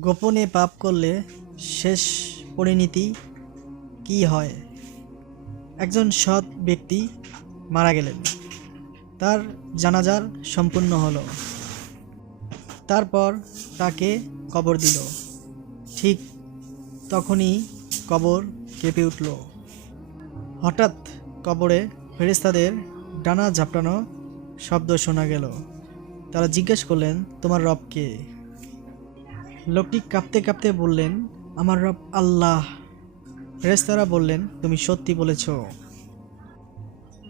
গোপনে পাপ করলে শেষ পরিণতি কি হয়? একজন সৎ ব্যক্তি মারা গেলেন। তার জানাজার সম্পূর্ণ হলো। তারপর তাকে কবর দিল। ঠিক তখনই কবর কেঁপে উঠল। হঠাৎ কবরে ফেরেস্তাদের ডানা ঝাপটানো শব্দ শোনা গেল। তারা জিজ্ঞেস করলেন, তোমার রব কে? লোকটি কাঁপতে কাঁপতে বললেন, আমার রব আল্লাহ। ফেরেস্তারা বললেন, তুমি সত্যি বলেছ।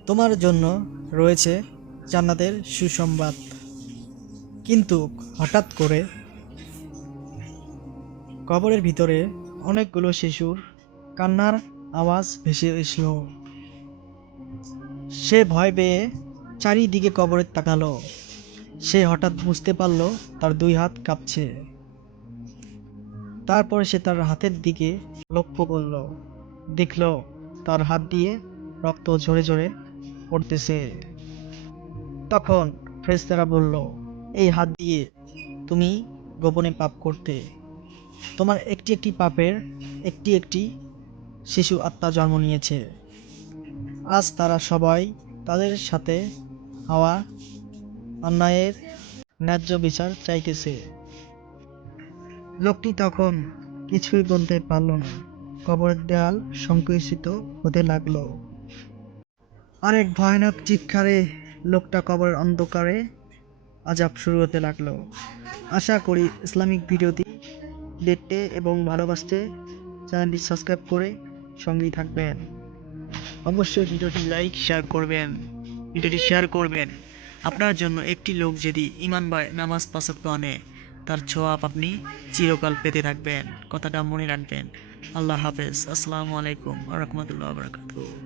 তোমার জন্য রয়েছে জান্নাতের সুসংবাদ। কিন্তু হঠাৎ করে কবরের ভিতরে অনেকগুলো শিশুর কান্নার আওয়াজ ভেসে এসল। সে ভয় পেয়ে চারিদিকে কবরে তাকালো। সে হঠাৎ বুঝতে পারল, তার দুই হাত কাঁপছে। তারপর সে তার হাতের দিকে লক্ষ্য করল। দেখল তার হাত দিয়ে রক্ত ঝরে ঝরে পড়তেছে। তখন ফ্রেস্তারা বলল, এই হাত দিয়ে তুমি গোপনে পাপ করতে। তোমার একটি একটি পাপের একটি একটি শিশু আত্মা জন্ম নিয়েছে। আজ তারা সবাই তাদের সাথে হওয়া অন্যায়ের ন্যায্য বিচার চাইতেছে। লোকটি তখন কিছুই বলতে পারল না। কবরের দেয়াল সংকুচিত হতে লাগল। অনেক ভয়ানক চিৎকারে লোকটা কবরের অন্ধকারে আজাব শুরু হতে লাগল। আশা করি ইসলামিক ভিডিওটি দেখতে এবং ভালোবাসতে চ্যানেলটি সাবস্ক্রাইব করে সঙ্গেই থাকবেন। অবশ্যই ভিডিওটি লাইক শেয়ার করবেন। ভিডিওটি শেয়ার করবেন। আপনার জন্য একটি লোক যদি ইমান বা নামাজ পাশক্ত আনে তার ছোঁয়া আপনি চিরকাল পেতে থাকবেন। কথাটা মনে রাখবেন। আল্লাহ হাফেজ। আসসালামু আলাইকুম রহমতুল্লাহ বরকাত